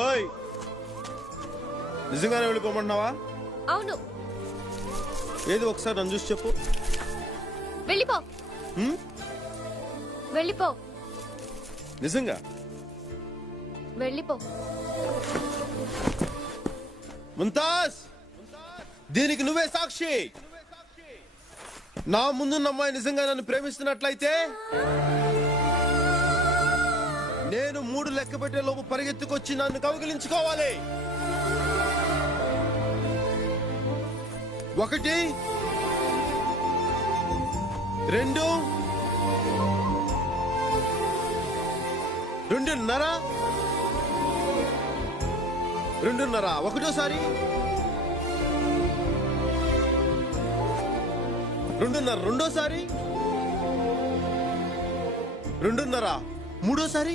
ఓయ్, నిజంగానే వెళ్ళిపోమంటున్నావా? అవును, ఏది ఒకసారి నన్ను చూసి చెప్పు. వెళ్ళిపో. హ్మ్? వెళ్ళిపో. నిజంగా వెళ్ళిపో. ముంతాజ్, దీనికి నువ్వే సాక్షి. నా ముందున్న అమ్మాయి నిజంగా నన్ను ప్రేమిస్తున్నట్లయితే నేను 3 లెక్క పెట్టే లోపు పరిగెత్తుకొచ్చి నన్ను కౌగిలించుకోవాలి. 1 2 2.5 2.5 ఒకటోసారి 2.5 రెండోసారి 2.5 మూడోసారి